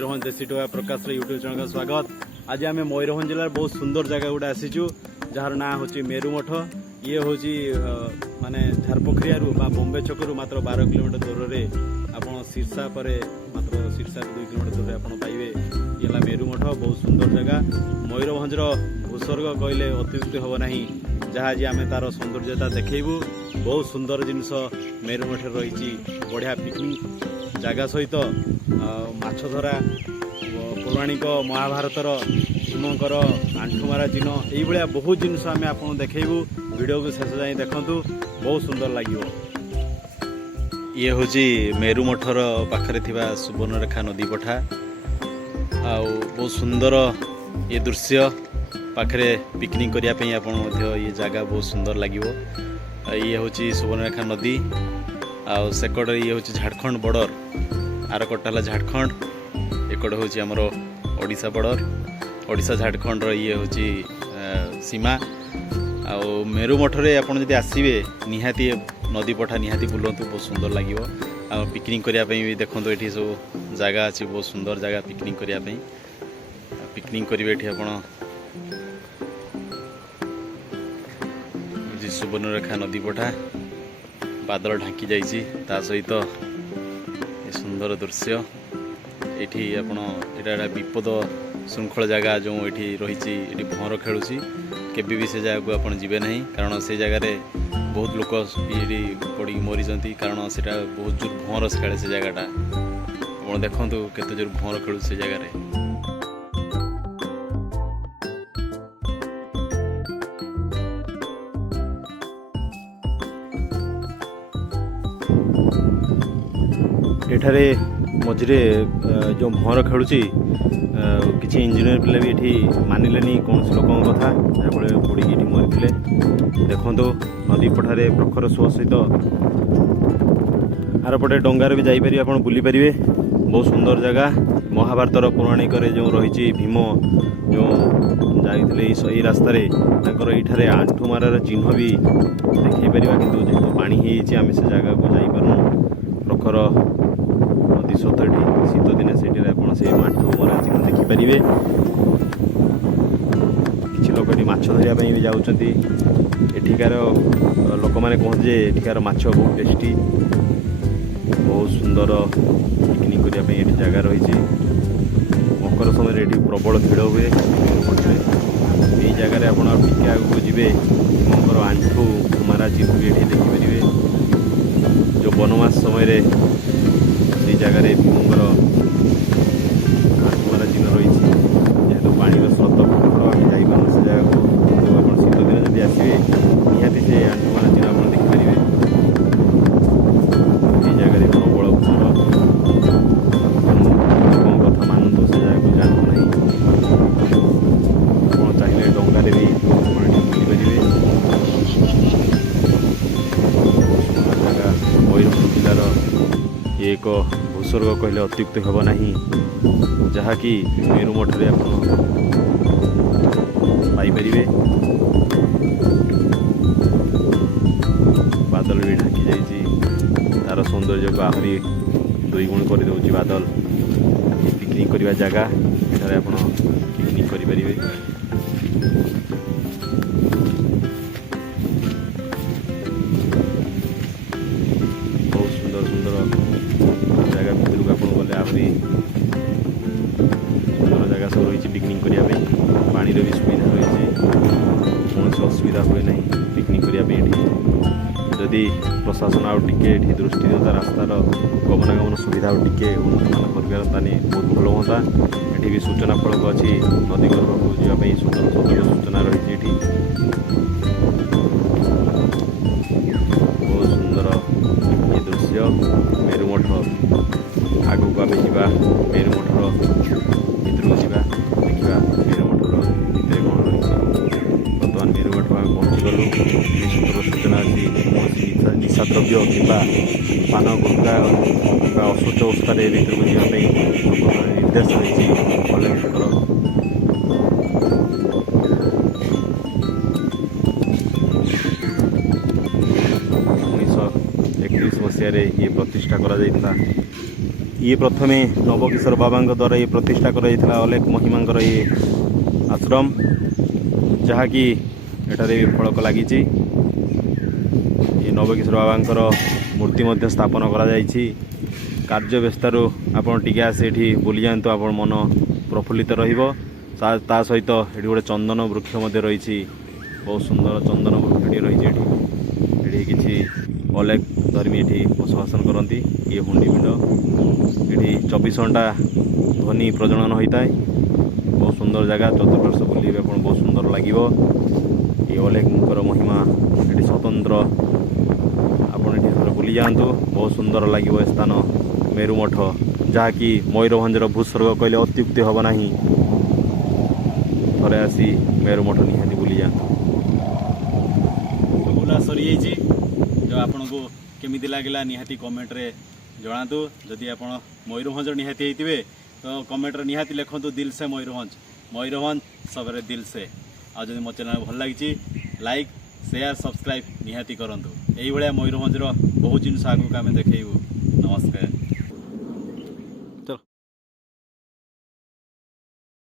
मयूरभंज देशी टोया प्रकाश YouTube channel का स्वागत। आज आम मयूरभंज जिलार बहुत सुंदर जगह गोटे आसीचु जार ना हूँ मेरुमठ। ये हूँ माने झारपोखरिया बॉम्बे छकरू मात्र 12 किलोमीटर दूर में आप सिरसा पर मात्र सिरसा 2 किलोमीटर दूर आप पाइबे ये मेरुमठ। बहुत सुंदर जगह मयूरभंजर भूस्वर्ग कहले अत्युक्ति हम ना जहाँ जी आम तार सौंदर्यता देखू। बहुत सुंदर जिनस मेरुमठ रही बढ़िया पिकनिक जगह सहित माछ धरा पौराणिक महाभारतर भीमंकर आंठुमारा चिन्ह ये बहुत जिनस आम आपको देखू। वीडियो को शेष जाए देखूँ बहुत सुंदर लगे। ये हूँ मेरुमठर पाखरे थिबा सुवर्णरेखा नदी पठा बहुत सुंदर ये दृश्य पाखरे पिकनिक करने ये जगह बहुत सुंदर लगे। ये हूँ सुवर्णरेखा नदी सेकड़ ये हूँ झारखंड बॉर्डर आर कटाला झारखंड एकड़ हूँ आमर ओडिशा बॉर्डर ओडिशा झारखंड ये हूँ सीमा। आ मेरुमठरे आप आसवे निहाती नदी पठा निहाती बुलतु बहुत सुंदर लगे। पिकनिक करने भी देखो ये सब जगह अच्छी बहुत सुंदर जगह पिकनिक करने पिकनिक करेंगे ये आप सुवर्णरेखा नदी पठा बादल ढांकी जाइए ता सहित ये सुंदर दृश्य ये आपड़ा विपद श्रृंखल जगह जो ये रही भंवर खेलुची केबी भी से जगह को आप जीवे ना कारण से जगार बहुत लोक ये पड़ मरी जाती कारण से बहुत जोर भंवर खेले से जगटा आप देखु केते जोर भंवर खेलु से जगार। एठारे मझे जो भंवर खेलुची किसी इंजीनियर पिला भी ये मानिले कौन लोक कथा जहाँफल पड़ी मरी देखु नदी पठारे प्रखर सुह सहित आरपटे डंगार भी जापर आप बुली पारे। बहुत सुंदर जगह महाभारतर पौराणिक जो रही भीम जो जाते ये रास्तार ये आंठुमारार चिन्ह भी देखी पार कि जेहतु पानी आम से जगह को जापरूँ प्रखर नदी स्रोत शीत दिने से आंठुमारा चिन्ह देखिपारे। किसी लोग माछ धरने भी जाऊँच एठिकार लोक मैंने कहते जे एठिकार माछ बहुत टेस्टी बहुत सुंदर पिकनिक करने ये जगह रही। मकर समय ये प्रबल भिड़ हुए यही जगह आप आगे जी भीमंकर आंठू मारा चिन्ह भी ये देखिपारे। जो बनवास समय जगार भीमंकर आंठुमारा चिन्ह रही जेहेतु पानी स्रोत प्रखर जापर से जगह को आप शीत दिन जब आसवे निहाती से आंठुमारा चिन्ह आप देखिपारे। ये जगह प्रबल भर लोक कथा मानतु से जगह को जानू ना आप चाहिए डंगारे भी बुली पारे। जगह मयूरभंज जिलार एक भूस्वर्ग कहले अत्युक्ति हम ना जहाँकि मेरुमठरे आप पाइपर। बादल भी ढांकी जाइए तार सौंदर्य को आहरी 2 गुण कर दौर बादल। पिकनिक करने जगह ये आप पिकनिक करें। बहुत सुंदर सुंदर जगह भितर को आप गले आहरी सुंदर जगह सब रही पिकनिक करने पानी भी सुविधा रही कौन असुविधा हुए ना पिकनिक करने। जदि प्रशासन आउ टिके दृष्टि दिता रास्तार गमनागमन सुविधा टिके उन्नतमान कर बहुत भल हाँ। ये भी सूचना फलक अच्छी नदी गर्भ को जावाई सुंदर सुंदर सूचना रही। बहुत सुंदर ये दृश्य मेरुमठ आग को आम जा मेरुमठर भर को जा देखा मेरुमठर भितर कौन रही। बर्तमान मेरुमठ आम पहुँचीगलु सुंदर सूचना अच्छी कौन निशा द्रव्य कि पान गुटखा कि अशौच अवस्था भर को जावाई निर्देश रही कलेक्टर। 1931 मसीह ये प्रतिष्ठा करा ये प्रथमे नवकिशोर बाबा द्वारा ये प्रतिष्ठा कर अलेख महिमा ये आश्रम जहाँकि एठारे फड़क लगी ये नवकिशोर बाबा मूर्ति मध्य स्थापन करा कार्य व्यस्तु आपड़ टी आसी बुली जातु आप मन प्रफुल्लित ता सहित ये गोटे चंदन वृक्ष रही बहुत सुंदर चंदन वृक्ष रही किसी अलेख धर्मी ये बसवासन करती ये हुंडीपिंड ये 24 घंटा ध्वनि प्रजनन होता है बहुत सुंदर जगह चतुर्पार्श्व बुले बहुत सुंदर लगे ये अलेख महिमा ये स्वतंत्र आपड़ बुली जातु बहुत सुंदर लगे स्थान मेरुमठ जहाँकि मयूरभंजर भूस्वर्ग कहले अत्युक्ति हम ना थे आसी मेरुमठ निहाती बुली जातु तो बुला सरी जो आपन को केमी लगे निहाती कमेंट रे जनातु जदि आप मयूरभंज निहाती होते तो कमेंट रे निहाती लिखु दिल से मयूरभंज सबरे दिल से आ जब मो चैनल भल लगी लाइक शेयर सब्सक्राइब निहाती करूँ यही भाया मयूरभंजर बहुत जिन आगे आम देखू नमस्कार।